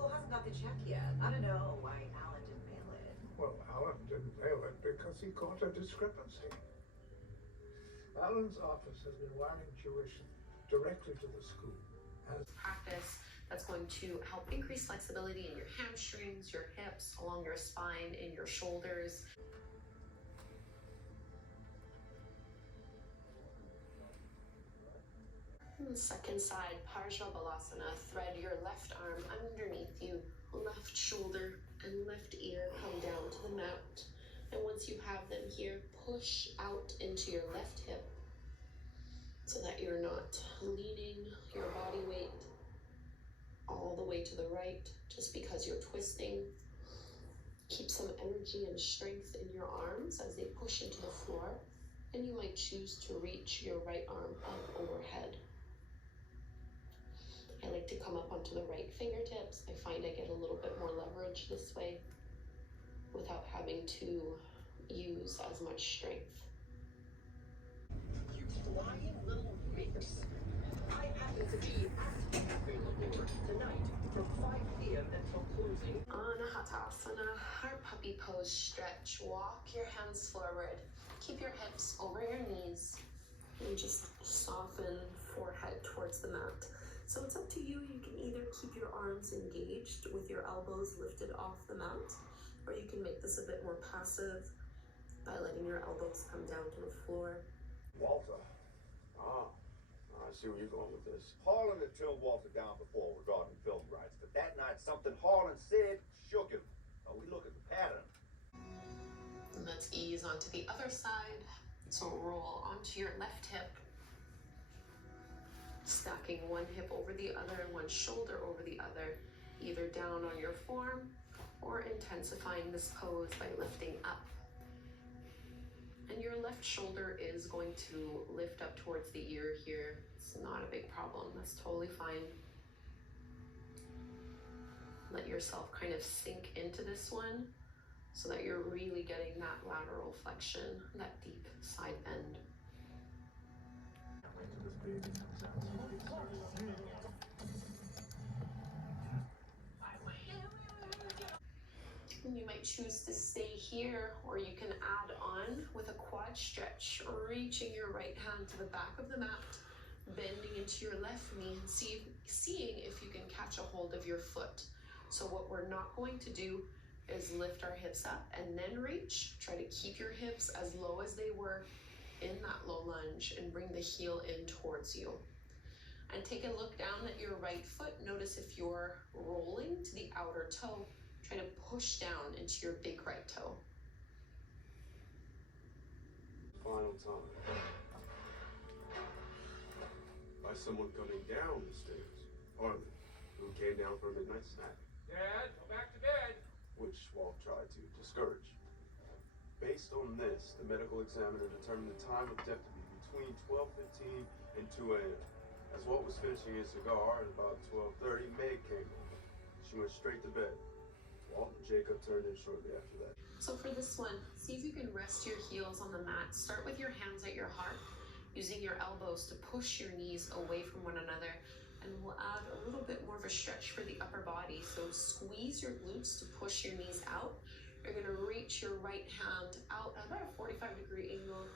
school hasn't got the check yet. I don't know why Alan didn't mail it. Well, Alan didn't mail it because he caught a discrepancy. Alan's office has been wiring tuition directly to the school. Practice that's going to help increase flexibility in your hamstrings, your hips, along your spine, in your shoulders. The second side, Parsvabalasana, thread your left arm underneath you, left shoulder and left ear come down to the mat. And once you have them here, push out into your left hip so that you're not leaning your body weight all the way to the right just because you're twisting. Keep some energy and strength in your arms as they push into the floor, and you might choose to reach your right arm up overhead. I like to come up onto the right fingertips. I find I get a little bit more leverage this way without having to use as much strength. You flying little freaks. I happen to be at Bodybuilder tonight from 5 p.m. until closing. Anahatasana, our puppy pose stretch. Walk your hands forward. Keep your hips over your knees and just soften forehead towards the mat. So it's up to you. You can either keep your arms engaged with your elbows lifted off the mat, or you can make this a bit more passive by letting your elbows come down to the floor. Walter. I see where you're going with this. Harlan had turned Walter down before regarding film rights, but that night something Harlan said shook him. We look at the pattern. And let's ease onto the other side. So roll onto your left hip, stacking one hip over the other, one shoulder over the other, either down on your form or intensifying this pose by lifting up. And your left shoulder is going to lift up towards the ear here. It's not a big problem. That's totally fine. Let yourself kind of sink into this one so that you're really getting that lateral flexion, that deep side bend. And you might choose to stay here, or you can add on with a quad stretch, reaching your right hand to the back of the mat, bending into your left knee and seeing if you can catch a hold of your foot. So what we're not going to do is lift our hips up and then reach. Try to keep your hips as low as they were in that low lunge and bring the heel in towards you. And take a look down at your right foot. Notice if you're rolling to the outer toe, try to push down into your big right toe. Final time. By someone coming down the stairs. Harlan, who came down for a midnight snack. Dad, go back to bed. Which Walt tried to discourage. Based on this, the medical examiner determined the time of death to be between 12:15 and 2 a.m. As Walt was finishing his cigar at about 12:30, Meg came in. She went straight to bed. Walt and Jacob turned in shortly after that. So for this one, see if you can rest your heels on the mat. Start with your hands at your heart, using your elbows to push your knees away from one another. And we'll add a little bit more of a stretch for the upper body. So squeeze your glutes to push your knees out. You're gonna reach your right hand out at about a 45-degree angle.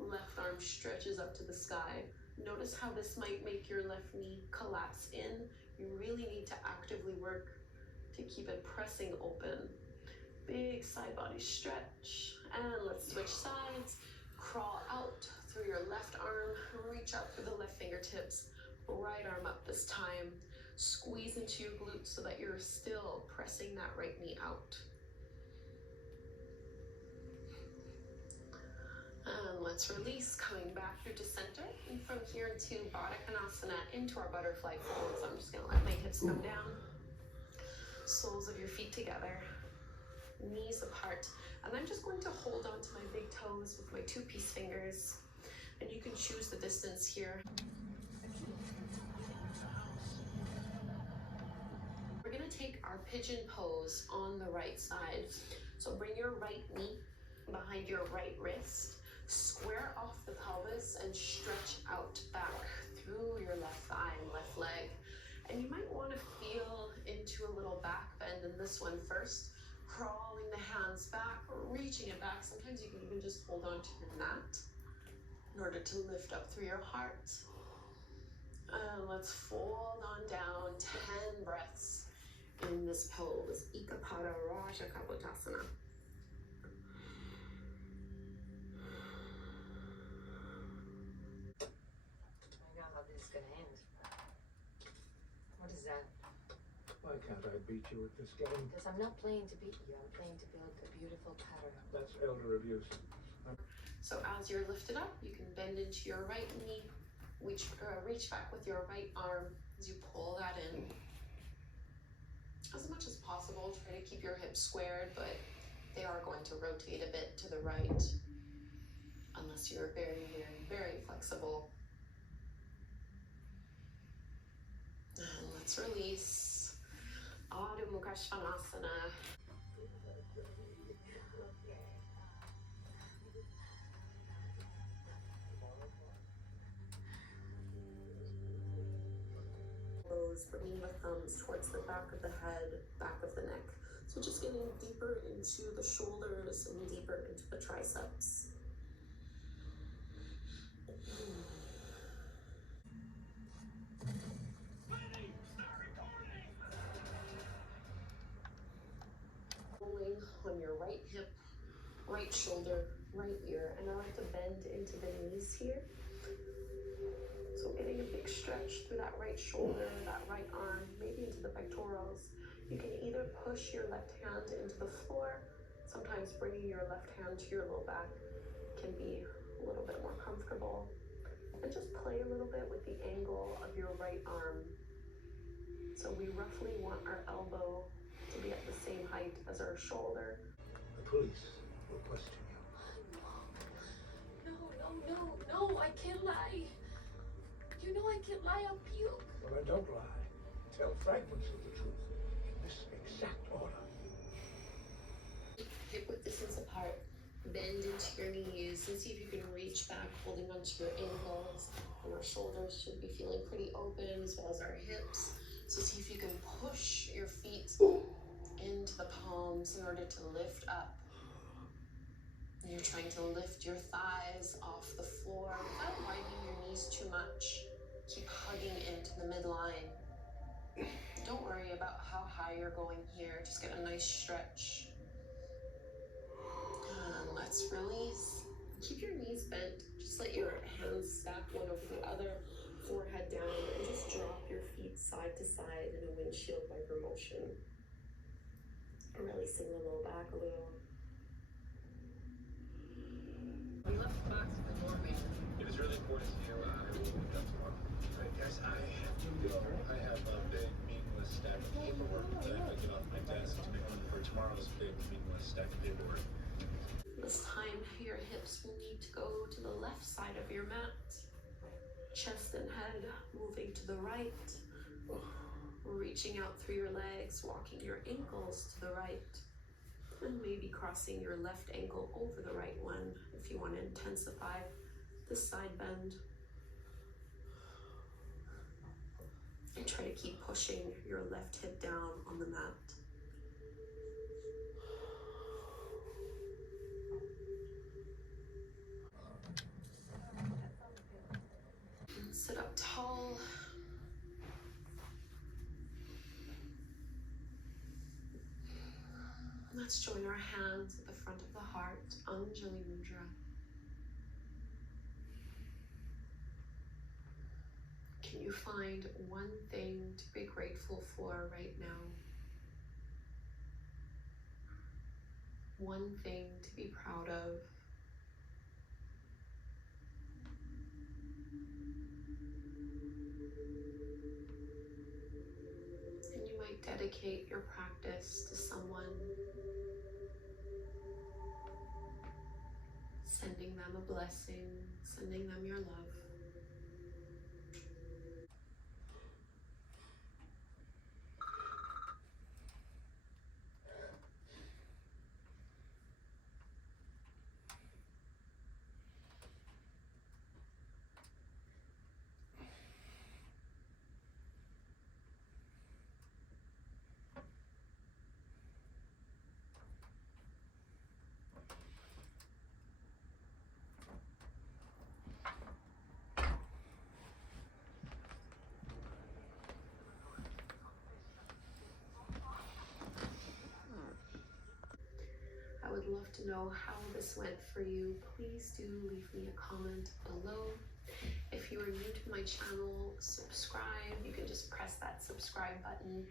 Left arm stretches up to the sky. Notice how this might make your left knee collapse in. You really need to actively work to keep it pressing open. Big side body stretch. And let's switch sides. Crawl out through your left arm. Reach up through the left fingertips. Right arm up this time. Squeeze into your glutes so that you're still pressing that right knee out. And let's release, coming back through to center. And from here to Baddha Konasana into our butterfly fold. So I'm just gonna let my hips come down. Soles of your feet together. Knees apart. And I'm just going to hold on to my big toes with my 2-piece fingers. And you can choose the distance here. We're gonna take our pigeon pose on the right side. So bring your right knee behind your right wrist. Square off the pelvis and stretch out back through your left thigh and left leg. And you might want to feel into a little back in this one first, crawling the hands back, reaching it back. Sometimes you can even just hold on to your mat in order to lift up through your heart. And let's fold on down, 10 breaths in this pose, Ekapada Raja Kapotasana. I know how this is gonna end. What is that? Why can't I beat you at this game? Because I'm not playing to beat you, I'm playing to build a beautiful pattern. That's elder abuse. So as you're lifted up, you can bend into your right knee, reach back with your right arm as you pull that in. As much as possible, try to keep your hips squared, but they are going to rotate a bit to the right, unless you're very, very, very flexible. And let's release. Adho Mukha Svanasana. Bringing the thumbs towards the back of the head, back of the neck. So just getting deeper into the shoulders and deeper into the triceps. Rolling on your right hip, right shoulder, right ear, and I like to bend into the knees here. So getting a big stretch through that right shoulder, that right arm, maybe into the pectorals. You can either push your left hand into the floor. Sometimes bringing your left hand to your low back can be a little bit more comfortable. And just play a little bit with the angle of your right arm. So we roughly want our elbow to be at the same height as our shoulder. The police will question you. No, I can't lie. You know I can't lie, I'll puke. Well, I don't lie. Tell fragments of the truth in this exact order. Hip width distance apart. Bend into your knees and see if you can reach back, holding onto your ankles. And our shoulders should be feeling pretty open, as well as our hips. So see if you can push your feet into the palms in order to lift up. And you're trying to lift your thighs off the floor without widening your knees too much. Keep hugging into the midline. Don't worry about how high you're going here. Just get a nice stretch. And let's release. Keep your knees bent. Just let your hands stack one over the other, forehead down, and just drop your feet side to side in a windshield wiper motion. Releasing the low back a little. We left the box at the doorway. It was really important to you. I guess I have to go. I have a big meaningless stack of paperwork that I have to get off my desk to make room for tomorrow's big meaningless stack of paperwork. This time, your hips will need to go to the left side of your mat. Chest and head moving to the right. Reaching out through your legs, walking your ankles to the right. And maybe crossing your left ankle over the right one if you want to intensify this side bend. And try to keep pushing your left hip down on the mat. And sit up tall. Let's join our hands at the front of the heart, Anjali Mudra. Can you find one thing to be grateful for right now? One thing to be proud of? And you might dedicate your practice to someone, sending them a blessing, sending them your love. would love to know how this went for you. Please do leave me a comment below. If you are new to my channel, subscribe. You can just press that subscribe button